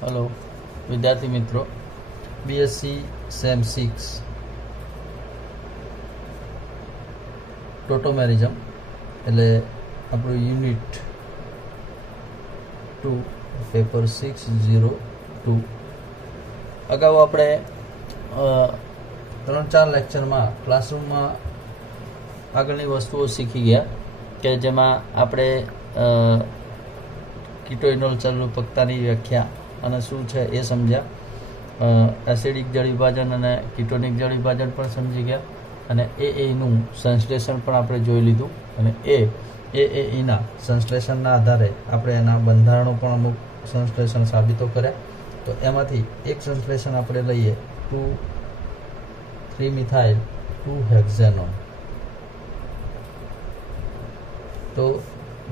Hello विद्यार्थी मित्रों, BSc same 6 tautomerism એટલે આપણું યુનિટ 2 પેપર 602 અગાઉ આપણે 3-4 લેક્ચરમાં ક્લાસરૂમમાં આગળની વસ્તુઓ શીખી ગયા કે જેમાં આપણે કીટોઇનોલ ચલરૂપકતાની વ્યાખ્યા અને શું છે એ સમજ્યા, એસિડિક જળ વિભાજન અને કીટોનિક જળ વિભાજન પણ સમજી ગયા અને એનું સંશ્લેષણ પણ આપણે જોઈ લીધું અને એના સંશ્લેષણના આધારે આપણે એના બંધારણો પણ અમુક સંશ્લેષણ સાબિતો કર્યા. તો એમાંથી એક સંશ્લેષણ આપણે લઈએ 2,3-મિથાઇલ 2-હેક્ઝેનોન. તો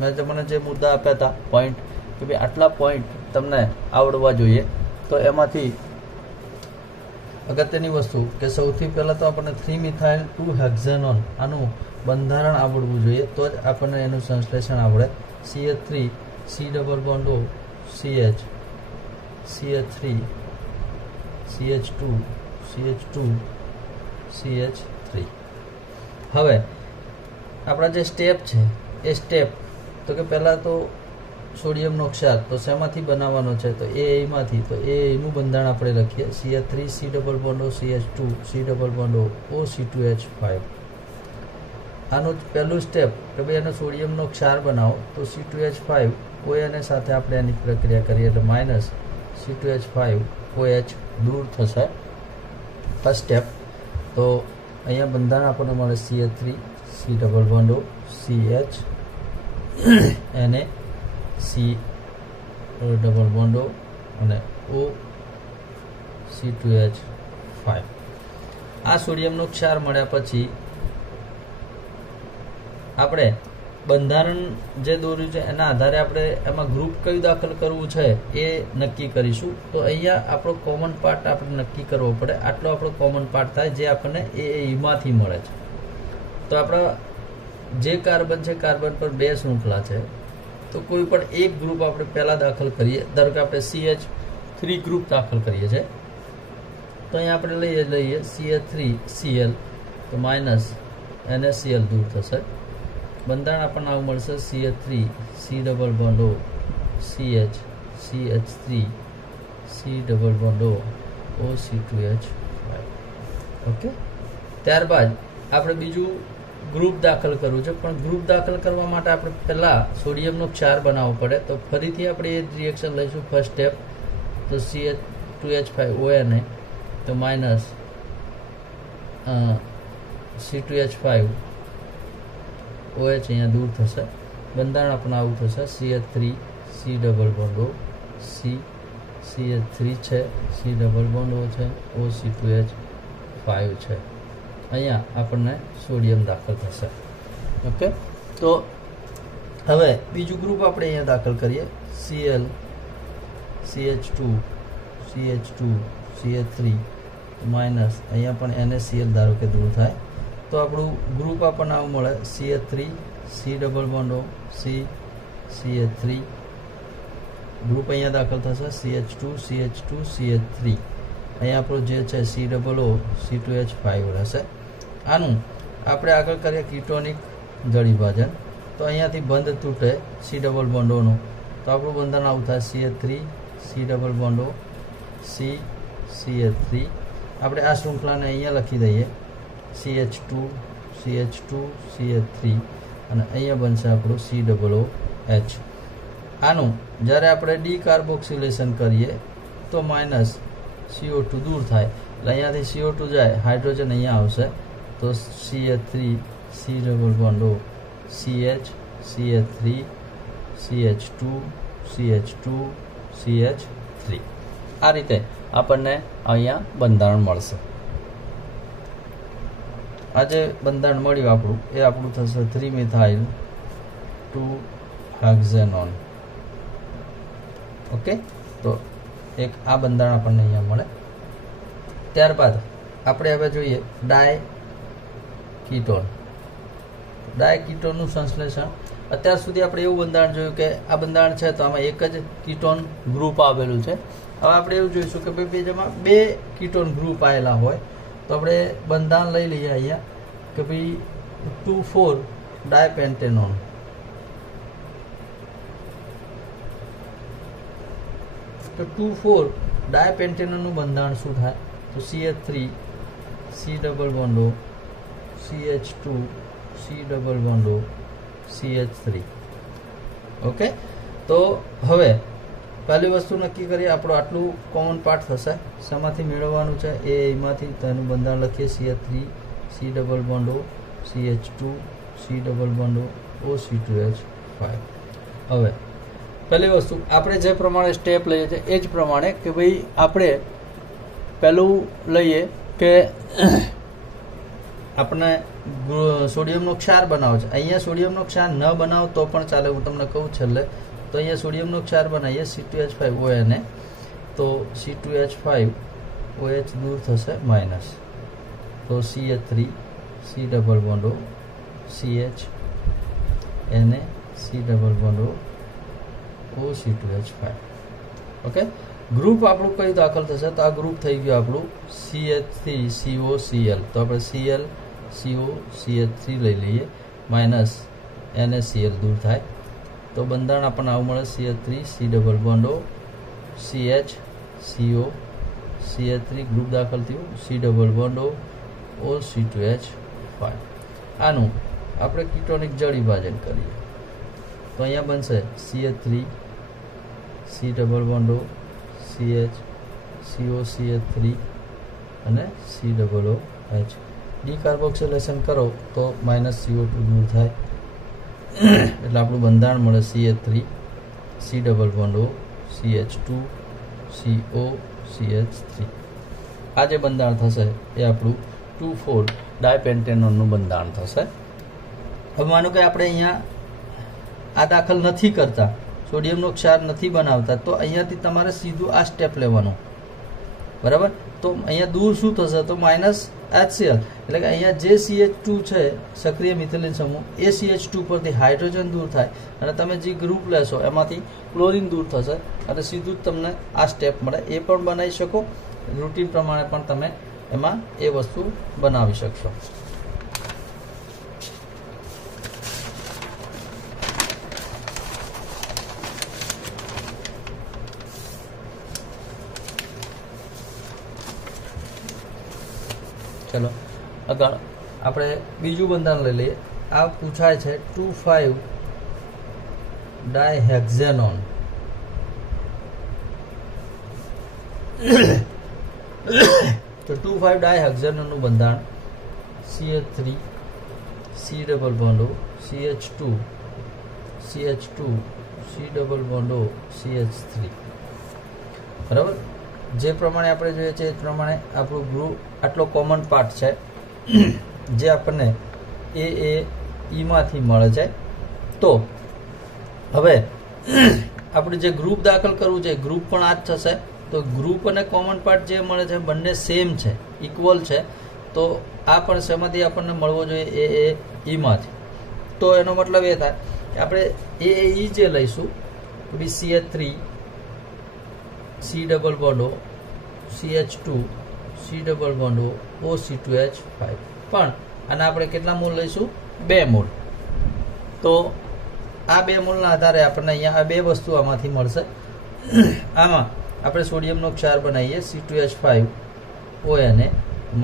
મેં તમને જે મુદ્દા આપ્યા હતા પોઈન્ટ કે ભાઈ આટલા પોઈન્ટ તમને આવડવા જોઈએ, તો એમાંથી અગત્યની વસ્તુ કે સૌથી પહેલાં તો આપણને 3-મિથાઇલ 2-હેક્ઝેનોન આનું બંધારણ આવડવું જોઈએ, તો જ આપણને એનું સંશ્લેષણ આવડે. CH3 C double bond O CH CH3 CH2 CH2 CH3. હવે આપણા જે સ્ટેપ છે એ સ્ટેપ તો કે પહેલાં તો સોડિયમનો ક્ષાર તો શેમાંથી બનાવવાનો છે, તો એમાંથી. તો એનું બંધારણ આપણે લખીએ CH3 C double bond O CH2 C double bond O OC2H5. આનું પહેલું સ્ટેપ કે ભાઈ એનો સોડિયમનો ક્ષાર બનાવો, તો C2H5 ONA સાથે આપણે એની પ્રક્રિયા કરીએ એટલે માઇનસ C2H5 OH દૂર થશે. First step. તો અહીંયા બંધારણ આપણને મળે CH3 C double bond O CH NA C double bond O અને O C2H5. આ સોડિયમનો ક્ષાર મળ્યા પછી આપણે બંધારણ જે દોર્યું છે એના આધારે આપણે એમાં ગ્રુપ કયું દાખલ કરવું છે એ નક્કી કરીશું. તો અહીંયા આપણો કોમન પાર્ટ આપણે નક્કી કરવો પડે. આટલો આપણો કોમન પાર્ટ થાય જે આપણને એમાંથી મળે છે. તો આપણા જે કાર્બન છે, કાર્બન પર 2 શૃંખલા છે, તો કોઈ પણ એક ગ્રુપ આપણે પહેલાં દાખલ કરીએ. ધારો કે આપણે CH3 ગ્રુપ દાખલ કરીએ છીએ, તો અહીંયા આપણે લઈએ CH3Cl, તો માઇનસ NaCl દૂર થશે. બંધારણ આપણને આવું મળશે CH3 C double bond O CH CH3 C double bond O OC2H5. Okay. ત્યારબાદ આપણે બીજું ગ્રુપ દાખલ કરવું છે, પણ ગ્રુપ દાખલ કરવા માટે આપણે પહેલાં સોડિયમનો ક્ષાર બનાવવો પડે. તો ફરીથી આપણે એ રિએક્શન લઈશું. ફર્સ્ટ સ્ટેપ તો CH2H5 ONA તો માઇનસ C2H5 OH અહીંયા દૂર થશે. બંધારણ આપણને આવું થશે CH3 C double bond O CH3 છે, C ડબલ બોન્ડ O છે, OC2H5 છે. અહીંયા આપણને સોડિયમ દાખલ થશે. ઓકે. તો હવે બીજું ગ્રુપ આપણે અહીંયા દાખલ કરીએ Cl CH2 CH2 CH3 minus અહીંયા પણ NaCl ધારો કે દૂર થાય. તો આપણું ગ્રુપ આપણને આવું મળે CH3 C double bond O CH3 group અહીંયા દાખલ થશે CH2 CH2 CH3. અહીંયા આપણું જે છે C ડબલ O C2H5 રહેશે. આનું આપણે આગળ કરીએ કીટોનિક જળ વિભાજન. તો અહીંયાથી બંધ તૂટે C ડબલ બોન્ડ Oનું, તો આપણું બંધારણ આવું થાય CH3 C double bond O CH3. આપણે આ શૃંખલાને અહીંયા લખી દઈએ CH2 CH2 CH3 અને અહીંયા બનશે આપણું C ડબલ OH. આનું જ્યારે આપણે ડીકાર્બોક્સિલેશન કરીએ તો માઇનસ CO2 દૂર થાય એટલે અહીંયાથી CO2 જાય, હાઇડ્રોજન અહીંયા આવશે. તો CH3 C double bond O CH CH3 CH2 CH2 CH3. આ રીતે આપણને અહીંયા બંધારણ મળશે. આ જે બંધારણ મળ્યું આપણું એ આપણું થશે 3-મિથાઇલ 2-હેક્ઝેનોન. ઓકે. તો એક આ બંધારણ આપણને અહીંયા મળે. ત્યારબાદ આપણે હવે જોઈએ ડાયકીટોન. ડાયકીટોનનું સંશ્લેષણ અત્યાર સુધી આપણે એવું બંધારણ જોયું કે આ બંધારણ છે તો આમાં એક જ કીટોન ગ્રુપ આવેલું છે. હવે આપણે એવું જોઈશું કે ભાઈ જેમાં બે કીટોન ગ્રુપ આવેલા હોય તો આપણે બંધારણ લઈ લઈએ અહીંયા કે ભાઈ 2,4 ડાયપેન્ટેનોન. તો 2,4 ડાયપેન્ટેનોનનું બંધારણ શું થાય? તો CH3 C ડબલ બોન્ડો CH2 C ડબલ બોન્ડો CH3. ઓકે, તો હવે પહેલી વસ્તુ નક્કી કરીએ, આપણું આટલું કોમન પાર્ટ થશે. શેમાંથી મેળવવાનું છે? એમાંથી. તો એનું બંધારણ લખીએ CH3 C ડબલ બોન્ડો CH2 C ડબલ બોન્ડો OC2H5. હવે પહેલી વસ્તુ આપણે જે પ્રમાણે સ્ટેપ લઈએ છીએ એ જ પ્રમાણે કે ભાઈ આપણે પહેલું લઈએ કે આપણે સોડિયમનો ક્ષાર બનાવો છે. અહીંયા સોડિયમનો ક્ષાર ન બનાવો તો પણ ચાલે, હું તમને કહું છેલ્લે. તો અહીંયા સોડિયમનો ક્ષાર બનાવીએ C2H5ONA. તો C2H5OH દૂર થશે માઇનસ. તો CH3 C ડબલ બોન્ડો CHNA C ડબલ બોન્ડો OC2H5. ઓકે, ગ્રુપ આપણું કયું દાખલ થશે? તો આ ગ્રુપ થઈ ગયું આપણું CH3COCl. તો આપણે Cl CO CH3 લઈ લઈએ, માઇનસ NaCl દૂર થાય. તો બંધારણ આપણને આવું મળે CH3 C ડબલ બોન્ડો CH CO CH3 ગ્રુપ દાખલ થયું C ડબલ બોન્ડો OC2H5. આનું આપણે કીટોનિક જળ વિભાજન કરીએ તો અહીંયા બનશે CH3 C ડબલ બોન્ડો CH CO CH3 અને C ડબલ OH. ડીકાર્બોક્સિલેશન કરો તો માઇનસ CO2 દૂર થાય એટલે આપણું બંધારણ મળે CH3 C ડબલ બોન્ડો CH2 CO CH3. આ જે બંધારણ થશે એ આપણું 2,4 ડાયપેન્ટેનોનનું બંધારણ થશે. હવે માનો કે આપણે અહીંયા આ દાખલ નથી કરતા, સોડિયમનો ક્ષાર નથી બનાવતા, તો અહીંયાથી તમારે સીધું આ સ્ટેપ લેવાનું, બરાબર. તો અહીંયા દૂર શું થશે? તો માઇનસ HCl, એટલે કે અહીંયા જે CH2 છે સક્રિય મિથેલિન સમૂહ, એ CH2 પરથી હાઇડ્રોજન દૂર થાય અને તમે જે ગ્રુપ લેશો એમાંથી ક્લોરીન દૂર થશે અને સીધું જ તમને આ સ્ટેપ મળે. એ પણ બનાવી શકો, રૂટીન પ્રમાણે પણ તમે એમાં એ વસ્તુ બનાવી શકશો. ચલો આગળ આપણે બીજું બંધારણ લઈ લઈએ. આ પૂછાય છે 2,5 ડાયહેક્ઝેનોન. તો 2,5 ડાયહેક્ઝેનોનનું બંધારણ CH3 C ડબલ બોન્ડો CH2 CH2 C ડબલ બોન્ડો CH3. બરાબર, જે પ્રમાણે આપણે જોઈએ છે એ પ્રમાણે આપણું ગ્રુપ આટલો કોમન પાર્ટ છે જે આપણને માંથી મળે છે. તો હવે આપણે જે ગ્રુપ દાખલ કરવું છે ગ્રુપ પણ આ જ થશે. તો ગ્રુપ અને કોમન પાર્ટ જે મળે છે બંને સેમ છે, ઇક્વલ છે. તો આ પણ શેમાંથી આપણને મળવો જોઈએ? માંથી. તો એનો મતલબ એ થાય કે આપણે જે લઈશું CH3 C ડબલ બોન્ડો CH2 C ડબલ બોન્ડો OC2H5. પણ આને આપણે કેટલા મોલ લઈશું? 2 મોલ. તો આ 2 મોલના આધારે આપણને અહીંયા આ બે વસ્તુ આમાંથી મળશે. આમાં આપણે સોડિયમનો ક્ષાર બનાવીએ C2H5ONA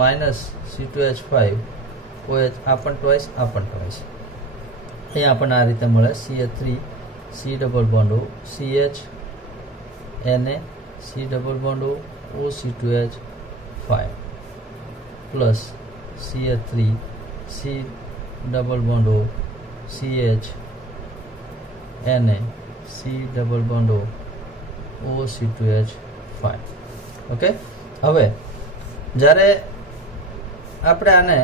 માઇનસ C2H5OH. આ પણ ટ્વાઇસ, આ પણ ટ્વાઇસ. અહીંયા આપણને આ રીતે મળે CH3 C ડબલ બોન્ડો CHNA C ડબલ બોન્ડો OC2H5 plus CH3 C double બોન્ડો CHNA C ડબલ બોન્ડો OC2H5. ઓકે, હવે જ્યારે આપણે આને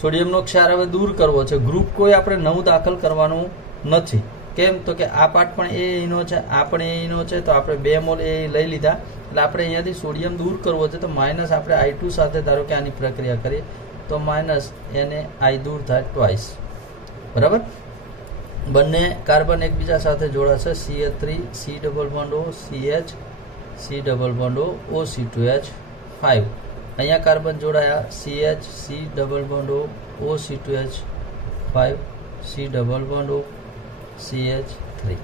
સોડિયમનો ક્ષાર હવે દૂર કરવો છે, ગ્રુપ કોઈ આપણે નવું દાખલ કરવાનું નથી. કેમ? તો કે આ પાર્ટ પણ એનો છે, આ પણ એનો છે. તો આપણે 2 મોલ એ લઈ લીધા એટલે આપણે અહીંયાથી સોડિયમ દૂર કરવો છે. તો માઇનસ આપણે I2 સાથે ધારો કે આની પ્રક્રિયા કરીએ તો માઇનસ એને I દૂર થાય ટ્વાઇસ. બરાબર. બંને કાર્બન એકબીજા સાથે જોડાશે. CH3 C double bond O CH C double bond O OC2H5. અહીંયા કાર્બન જોડાયા CH C double bond O OC2H5 C double bond O CH3.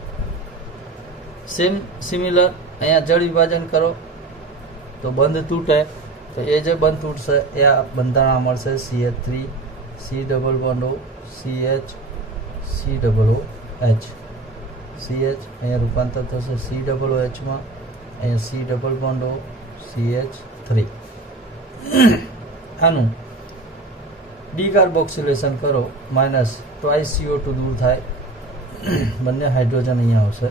Similar અહીંયા જળ વિભાજન કરો તો બંધ તૂટે, તો એ જે બંધ તૂટશે એ આ બંધારણ મળશે CH3 C double bond O CH C double O H. CH અહીંયા રૂપાંતર થશે C ડબલ O H માં, અહીંયા C double bond O CH3. આનું ડીકાર્બોક્સિલેશન કરો માઇનસ ટ્વાઇસ CO2 દૂર થાય, બંને હાઇડ્રોજન અહીંયા આવશે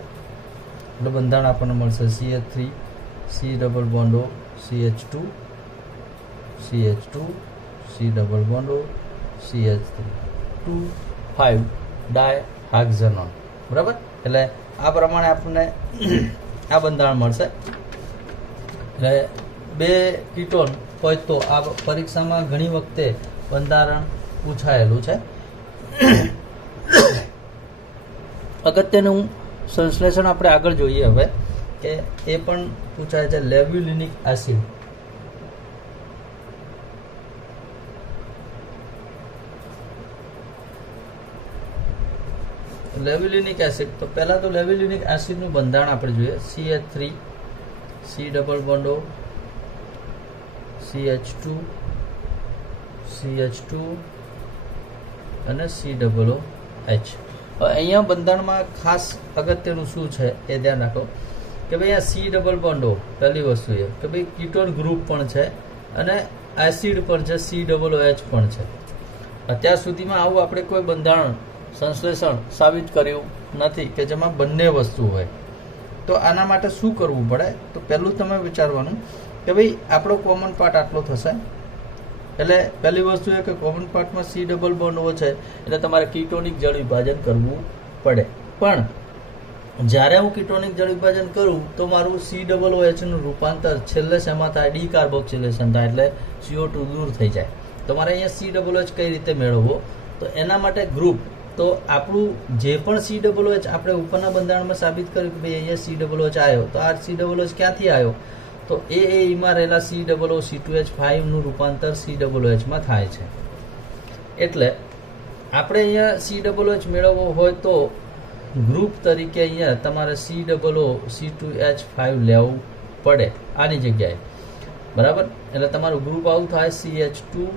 એટલે બંધારણ આપણને મળશે CH3 C double bond O CH2 CH2 C double bond O CH3 2,5 ડાયહાક્ઝેનોન. બરાબર. એટલે આ પ્રમાણે આપણને આ બંધારણ મળશે. એટલે બે કીટોન હોય તો આ પરીક્ષામાં ઘણી વખતે બંધારણ પૂછાયેલું છે. અગત્યનું સંશ્લેષણ આપણે આગળ જોઈએ હવે કે એ પણ પૂછાય છે. લેવ્યુલિનિક એસિડ. લેવ્યુલિનિક એસિડ, તો પહેલા તો લેવ્યુલિનિક એસિડનું બંધારણ આપણે જોઈએ. CH3 C double bond O CH2 CH2 અને C ડબલ O H. અહીંયા બંધારણમાં ખાસ અગત્યનું શું છે એ ધ્યાન રાખો કે ભાઈ આ C ડબલ બોન્ડ O પહેલી વસ્તુ એ કે ભાઈ કીટોન ગ્રુપ પણ છે અને એસિડ પણ છે, C ડબલ O H પણ છે. અત્યાર સુધીમાં આવું આપણે કોઈ બંધારણ સંશ્લેષણ સાબિત કર્યું નથી કે જેમાં બંને વસ્તુ હોય. તો આના માટે શું કરવું પડે? તો પહેલું તમે વિચારવાનું કે ભાઈ આપણો કોમન પાર્ટ આટલો થશે, એટલે પહેલી વસ્તુ એ કે કોમન પાર્ટમાં C ડબલ બોન્ડ O છે એટલે તમારે કીટોનિક જળ વિભાજન કરવું પડે. પણ જ્યારે હું કીટોનિક જળ વિભાજન કરું તો મારું C ડબલ O H નું રૂપાંતર છેલ્લે શેમાં થાય? ડીકાર્બોક્સિલેશન થાય, એટલે CO2 દૂર થઈ જાય. તમારે અહીંયા C ડબલ H કઈ રીતે મેળવવો? તો એના માટે ગ્રુપ, તો આપણું જે પણ C ડબલ H આપણે ઉપરના બંધારણમાં સાબિત કર્યું કે ભાઈ અહીંયા C ડબલ H આવ્યો, તો આ C ડબલ H ક્યાંથી આવ્યો? તો એમાં રહેલા C ડબલ O C2H5 નું રૂપાંતર C ડબલ H માં થાય છે. એટલે આપણે અહીંયા C ડબલ H મેળવવો હોય તો ગ્રુપ તરીકે અહીંયા તમારે C ડબલ O C2H5 લેવું પડે આની જગ્યાએ. બરાબર. એટલે તમારું ગ્રુપ આવું થાય CH2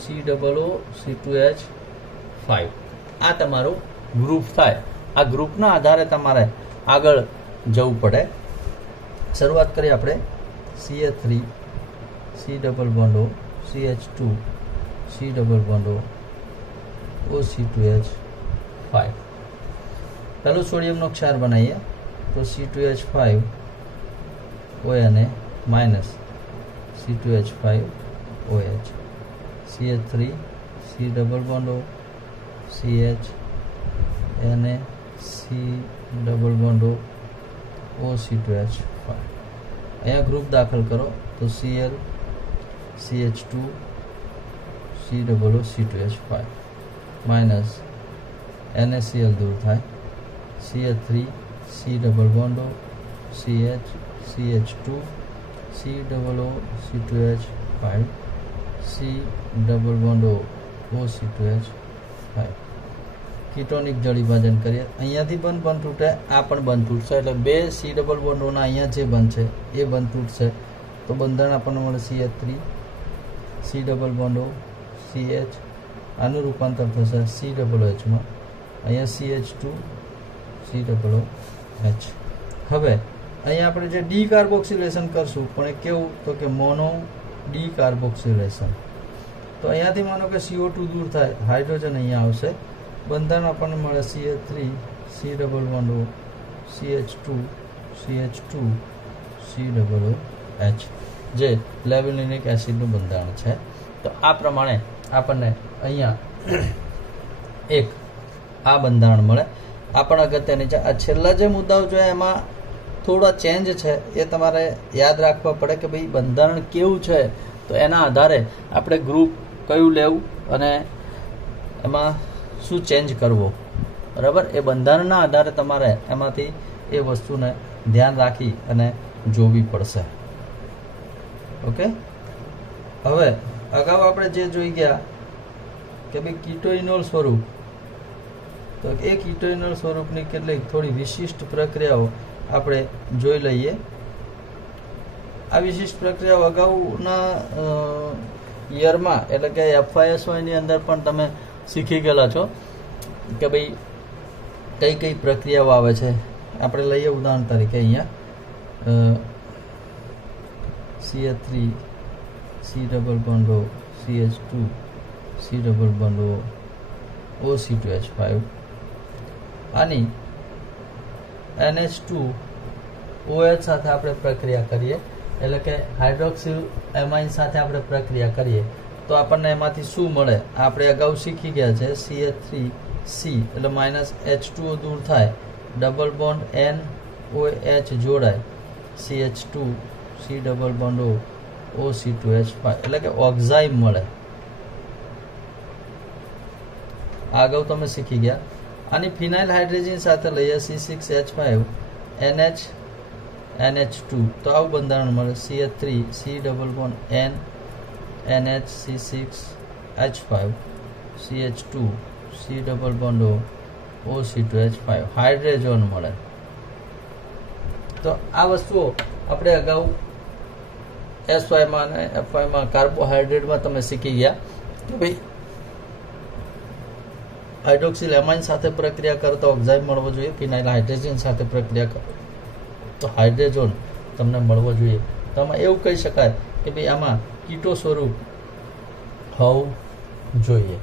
C double O C2H5. આ તમારું ગ્રુપ થાય. આ ગ્રુપના આધારે તમારે આગળ જવું પડે. શરૂઆત કરીએ આપણે. CH3 C double bond O CH2 C double bond O OC2H5. પહેલું સોડિયમનો ક્ષાર બનાવીએ તો C2H5 ONA minus C2H5 OH. CH3 C double bond O CH Na C double bond O OC2H5. અહીંયા ગ્રુપ દાખલ કરો તો Cl CH2 C double O C2H5 minus NaCl દૂર થાય. CH3 C double bond O CH CH2 C double O C2H5 C double bond O OC2H5. કીટોનિક જળ વિભાજન કરીએ. અહીંયાથી પણ બંધ તૂટે, આ પણ બંધ તૂટશે, એટલે બે C ડબલ બોન્ડ Oના અહીંયા જે બંધ છે એ બંધ તૂટશે. તો બંધારણ આપણને મળે CH3 C double bond O CH. આનું રૂપાંતર થશે C ડબલ H માં, અહીંયા CH2 C double O H. હવે અહીંયા આપણે જે ડીકાર્બોક્સિલેશન કરશું પણ એ કેવું? તો કે મોનો ડીકાર્બોક્સિલેશન. તો અહીંયાથી માનો કે CO2 દૂર થાય, હાઇડ્રોજન અહીંયા આવશે. બંધારણ આપણને મળે CH3 C double bond O CH2 CH2 C double O H, જે લેવ્યુલિનિક એસિડનું બંધારણ છે. તો આ પ્રમાણે આપણને અહીંયા એક આ બંધારણ મળે. આ પણ અગત્યની છે. આ છેલ્લા જે મુદ્દાઓ જોયા એમાં થોડા ચેન્જ છે, એ તમારે યાદ રાખવા પડે કે ભાઈ બંધારણ કેવું છે, તો એના આધારે આપણે ગ્રુપ કયું લેવું અને એમાં શું ચેન્જ કરવો, બરાબર. એ બંધારણના આધારે તમારે એમાંથી એ વસ્તુને ધ્યાન રાખી અને જોવી પડશે. ઓકે. હવે અગાઉ આપણે જે જોઈ ગયા કે ભાઈ કીટોઇનોલ સ્વરૂપ, તો એ કીટોઇનોલ સ્વરૂપની કેટલીક થોડી વિશિષ્ટ પ્રક્રિયાઓ આપણે જોઈ લઈએ. આ વિશિષ્ટ પ્રક્રિયાઓ અગાઉના યરમાં એટલે કે FYSOની અંદર પણ તમે શીખી ગયેલા છો કે ભાઈ કઈ કઈ પ્રક્રિયાઓ આવે છે. આપણે લઈએ ઉદાહરણ તરીકે અહીંયા CH3 C double bond O CH2 C double bond O OC2H5 આની NH2 OH સાથે આપણે પ્રક્રિયા કરીએ, એટલે કે હાઇડ્રોક્સિલ એમાઇન સાથે આપણે પ્રક્રિયા કરીએ તો આપણને એમાંથી શું મળે આપણે અગાઉ શીખી ગયા છે. CH3C એટલે -H2O દૂર થાય, ડબલ બોન્ડ NOH જોડાય, CH2 C double bond O OC2H5 એટલે કે ઓક્ઝાઇમ મળે. આગળ તમે શીખી ગયા. આની ફિનાઇલ હાઇડ્રોજન સાથે લઈએ C6H5 NH2 તો આવું બંધારણ મળે. CH3 C double bond N NH C6H5 CH2 C double bond O OC2H5 hydrogen મળે. તો આ વસ્તુઓ આપણે અગાઉ SYમાં અને FYમાં કાર્બોહાઈડ્રેટમાં તમે શીખી ગયા કે ભાઈ હાઇડ્રોક્સિલ એમાઇન સાથે પ્રક્રિયા કરતા ઓક્ઝાઇમ મળવો જોઈએ, ફિનાઇલ હાઇડ્રોજન સાથે પ્રક્રિયા કરો તો હાઇડ્રોજન તમને મળવો જોઈએ. તો આમાં એવું કહી શકાય કે ભાઈ આમાં કીટો સ્વરૂપ હોવું જોઈએ.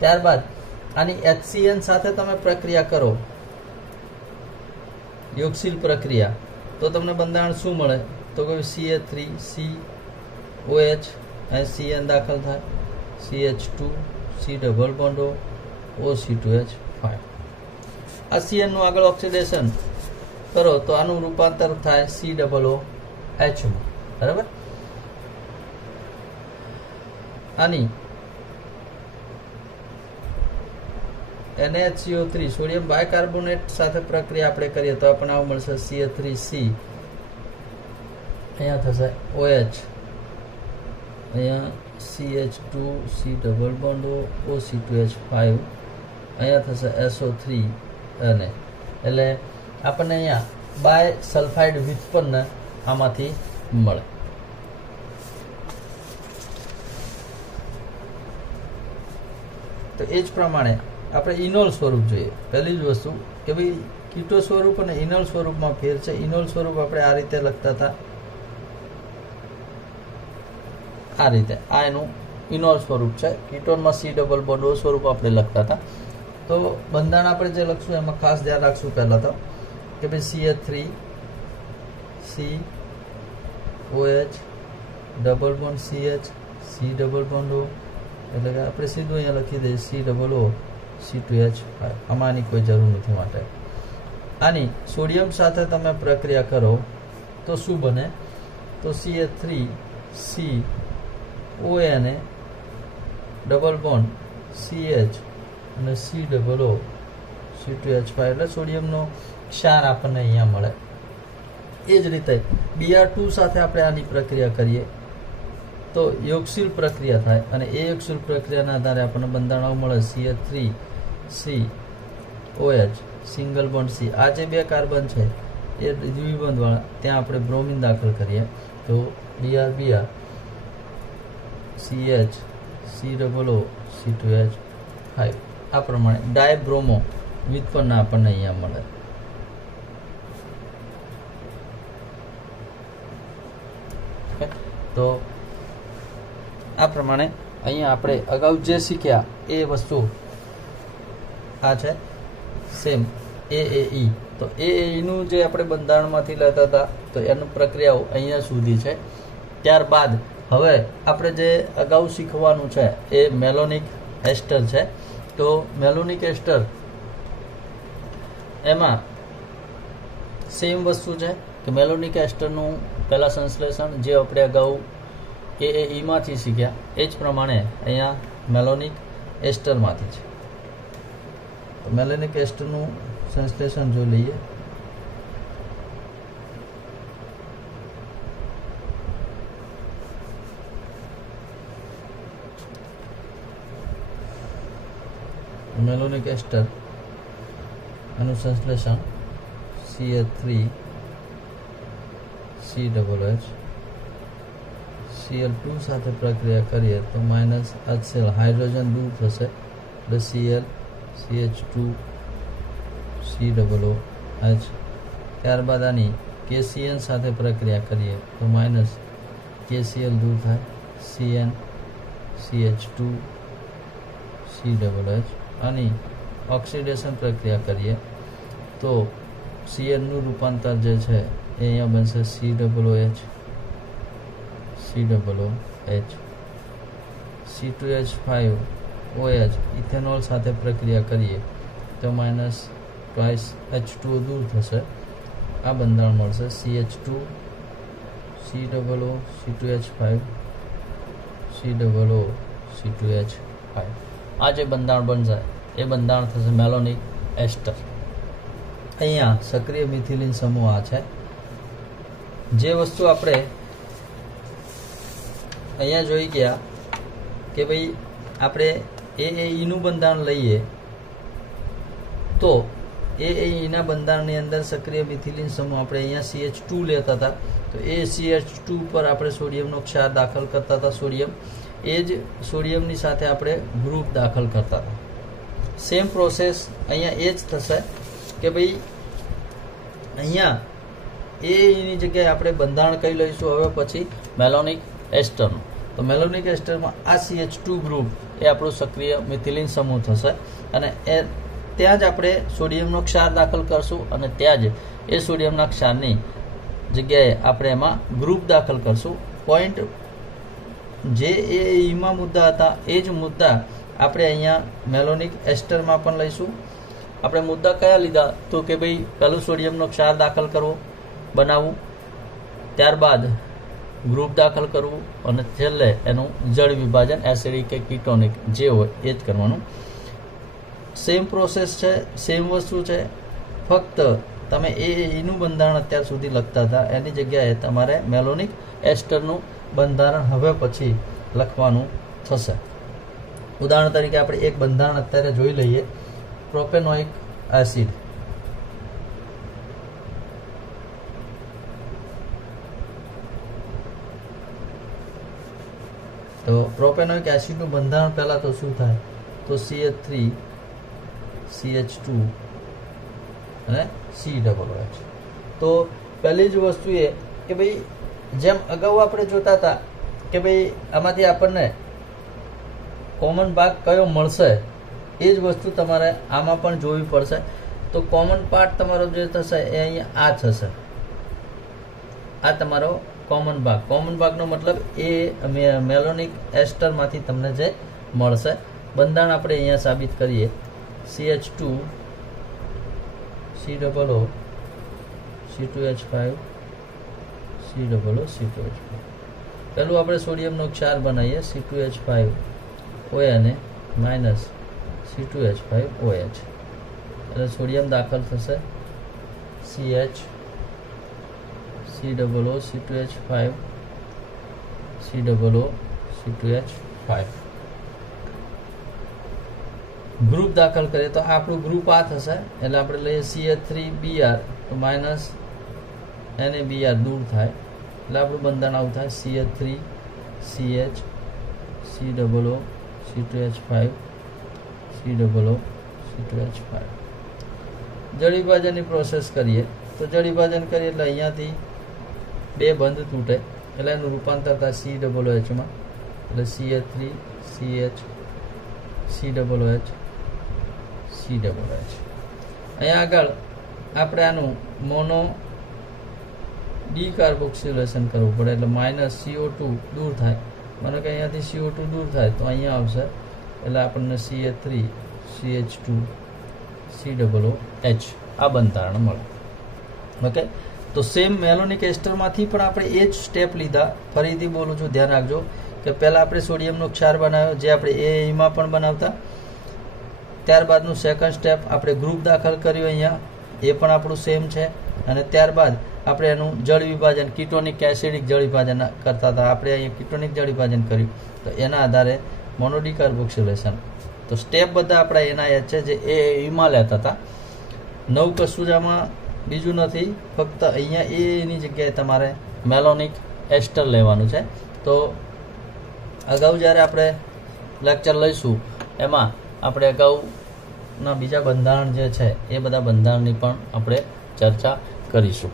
ત્યારબાદ આની HCN સાથે તમે પ્રક્રિયા કરો, યોગશીલ પ્રક્રિયા, તો તમને બંધારણ શું મળે તો કે CH3C OH અને CN દાખલ થાય, CH2 C double bond O OC2H5. આ CN નું આગળ ઓક્સિડેશન કરો તો આનું રૂપાંતર થાય COOH માં, બરાબર. આની NaHCO3 સોડિયમ બાયકાર્બોનેટ સાથે પ્રક્રિયા આપણે કરીએ તો આપણને આવું મળશે CH3C, અહીંયા થશે OH, અહીંયા CH2 C double bond O OC2H5, અહીંયા થશે SO3 અને એટલે આપણને અહીંયા બાય સલ્ફાઇડ વ્યુત્પન્ન આમાંથી મળે. તો એ જ પ્રમાણે આપણે ઇનોલ સ્વરૂપ જોઈએ. પહેલી જ વસ્તુ કે ભાઈ કીટો સ્વરૂપ અને ઇનોલ સ્વરૂપમાં ફેર છે. ઇનોલ સ્વરૂપ આપણે આ રીતે લખતા હતા, આ રીતે, આ એનું ઇનોલ સ્વરૂપ છે. કીટોનમાં C ડબલ બોન્ડ O સ્વરૂપ આપણે લખતા હતા. તો બંધારણ આપણે જે લખશું એમાં ખાસ ધ્યાન રાખશું પહેલાં તો કે ભાઈ CH3 C OH double bond CH C double bond O એટલે કે આપણે સીધું અહીંયા લખી દઈએ C ડબલ O C2H5. આમાંની કોઈ જરૂર નથી માટે. આની સોડિયમ સાથે તમે પ્રક્રિયા કરો તો શું બને તો CH3C ON double bond CH અને C ડબલ O C2H5 એટલે સોડિયમનો ક્ષાર આપણને અહીંયા મળે. એ જ રીતે Br2 સાથે આપણે આની પ્રક્રિયા કરીએ તો યોગશીલ પ્રક્રિયા થાય અને એ યોગશીલ પ્રક્રિયાના આધારે આપણને બંધારણો મળે CH3C OH single bond C. આ જે બે કાર્બન છે એ દ્વિબંધવાળા ત્યાં આપણે બ્રોમિન દાખલ કરીએ તો Br CH C double O C2H5 આ પ્રમાણે ડાયબ્રોમો વ્યુત્પન્ન આપણને અહીંયા મળે. તો આ પ્રમાણે અહીંયા આપણે અગાઉ જે શીખ્યા એ વસ્તુ આ છે સેમ AAE. તો AAE નું જે આપણે બંધારણમાંથી લેતા હતા તો એનું પ્રક્રિયાઓ અહીંયા સુધી છે. ત્યારબાદ હવે આપણે જે અગાઉ શીખવાનું છે એ મેલોનિક એસ્ટર છે. તો મેલોનિક એસ્ટર એમાં સેમ વસ્તુ છે કે મેલોનિક એસ્ટરનું પહેલાં સંશ્લેષણ જે આપણે અગાઉ AAE માંથી શીખ્યા એ જ પ્રમાણે અહીંયા મેલોનિક એસ્ટરમાંથી છે. તો મેલેનિક એસ્ટરનું સંશ્લેષણ જોઈ લઈએ. મેલોનિક એસ્ટર આનું સંશ્લેષણ CH3COOH Cl2 સાથે પ્રક્રિયા કરીએ તો માઇનસ HCl હાઇડ્રોજન દૂર થશે એટલે Cl CH2COOH. ત્યારબાદ આની KCN સાથે પ્રક્રિયા કરીએ તો માઇનસ KCl દૂર થાય CN CH2COOH. આની ઓક્સિડેશન પ્રક્રિયા કરીએ તો Cn નું રૂપાંતર જે છે એ અહીંયા બનશે COOH C2H5OH ઇથેનોલ સાથે પ્રક્રિયા કરીએ તો માઇનસ ટ્વાઇસ H2O દૂર થશે. આ બંધારણ મળશે CH2 COO C2H5 COO C2H5. આ જે બંધારણ બનશે એ બંધારણ થશે મેલોનિક એસ્ટર. અહીંયા સક્રિય મિથિલિન સમૂહ આ છે. જે વસ્તુ આપણે અહીંયા જોઈ ગયા કે ભાઈ આપણે AAE નું બંધારણ લઈએ તો AAE ના બંધારણની અંદર સક્રિય મિથિલિન સમૂહ આપણે અહીંયા CH2 લેતા હતા તો એ CH2 પર આપણે સોડિયમનો ક્ષાર દાખલ કરતા હતા. સોડિયમ એ જ સોડિયમની સાથે આપણે ગ્રુપ દાખલ કરતા હતા. સેમ પ્રોસેસ અહીંયા એ જ થશે કે ભાઈ અહીંયા AAE ની જગ્યાએ આપણે બંધારણ કઈ લઈશું હવે પછી મેલોનિક એસ્ટરનું. તો મેલોનિક એસ્ટરમાં આ CH2 ગ્રુપ એ આપણું સક્રિય મિથિલિન સમૂહ થશે અને ત્યાં જ આપણે સોડિયમનો ક્ષાર દાખલ કરશું અને ત્યાં જ એ સોડિયમના ક્ષારની જગ્યાએ આપણે એમાં ગ્રુપ દાખલ કરશું. પોઈન્ટ જે AAEમાં મુદ્દા હતા એ જ મુદ્દા આપણે અહીંયા મેલોનિક એસ્ટરમાં પણ લઈશું. આપણે મુદ્દા કયા લીધા તો કે ભાઈ પહેલું સોડિયમનો ક્ષાર દાખલ કરવો બનાવવું, ત્યારબાદ ગ્રુપ દાખલ કરવું અને છેલ્લે એનું જળ વિભાજન એસિડિક કે કીટોનિક જે હોય એ જ કરવાનું. સેમ પ્રોસેસ છે, સેમ વસ્તુ છે, ફક્ત તમે AAE નું બંધારણ અત્યાર સુધી લખતા હતા એની જગ્યાએ તમારે મેલોનિક એસ્ટરનું બંધારણ હવે પછી લખવાનું થશે. ઉદાહરણ તરીકે આપણે એક બંધારણ અત્યારે જોઈ લઈએ, પ્રોપેનોઇક એસિડ. તો પ્રોપેનોઇક એસિડનું બંધારણ પહેલા તો શું થાય તો CH3 CH2 અને COOH. તો પહેલી જ વસ્તુ એ કે ભાઈ જેમ અગાઉ આપણે જોતા હતા કે ભાઈ આમાંથી આપણને કોમન ભાગ કયો મળશે એ જ વસ્તુ તમારે આમાં પણ જોવી પડશે. તો કોમન પાર્ટ તમારો જે થશે એ અહીંયા આ થશે. આ તમારો કોમન ભાગ. કોમન ભાગનો મતલબ એ મેલોનિક એસ્ટરમાંથી તમને જે મળશે. બંધારણ આપણે અહીંયા સાબિત કરીએ CH2 COO C2H5 COO C2H5. પહેલું આપણે સોડિયમનો ક્ષાર બનાવીએ C2H5 OH અને માઇનસ C2H5OH. એટલે સોડિયમ દાખલ થશે CH COO C2H5 COO C2H5. Group દાખલ કરીએ તો આપણું ગ્રુપ આ થશે એટલે આપણે લઈએ CH3Br તો માઇનસ NaBr દૂર થાય એટલે આપણું બંધારણ આવું થાય CH3 CH COO C2H5 COO C2H5. જળ વિભાજનની પ્રોસેસ કરીએ તો જળ વિભાજન કરીએ એટલે અહીંયાથી બે બંધ તૂટે એટલે એનું રૂપાંતર થાય COOHમાં એટલે CH3 CH COOH COOH. અહીંયા આગળ આપણે આનું મોનો ડીકાર્બોક્સિલેશન કરવું પડે એટલે માઇનસ CO2 દૂર થાય. મને કે અહીંયાથી CO2 દૂર થાય તો અહીંયા આવશે એટલે આપણને CH3 CH2 COOH આ બંધારણ મળે. ઓકે, તો સેમ મેલોનિક એસ્ટરમાંથી પણ આપણે એ જ સ્ટેપ લીધા. ફરીથી બોલું છું, ધ્યાન રાખજો કે પહેલાં આપણે સોડિયમનો ક્ષાર બનાવ્યો જે આપણે AAEમાં પણ બનાવતા. ત્યારબાદનું સેકન્ડ સ્ટેપ આપણે ગ્રુપ દાખલ કર્યું અહીંયા, એ પણ આપણું સેમ છે. અને ત્યારબાદ આપણે એનું જળ વિભાજન કીટોનિક એસિડિક જળ વિભાજન કરતા હતા, આપણે અહીંયા કીટોનિક જળ વિભાજન કર્યું, તો એના આધારે મોનોડિકાર્બોક્સિલેશન. તો સ્ટેપ બધા આપણા એના જ છે જે એમાં લેતા હતા. નવ કશું જ આમાં બીજું નથી, ફક્ત અહીંયા એની જગ્યાએ તમારે મેલોનિક એસ્ટર લેવાનું છે. તો અગાઉ જ્યારે આપણે લેક્ચર લઈશું એમાં આપણે અગાઉના બીજા બંધારણ જે છે એ બધા બંધારણની પણ આપણે ચર્ચા કરીશું.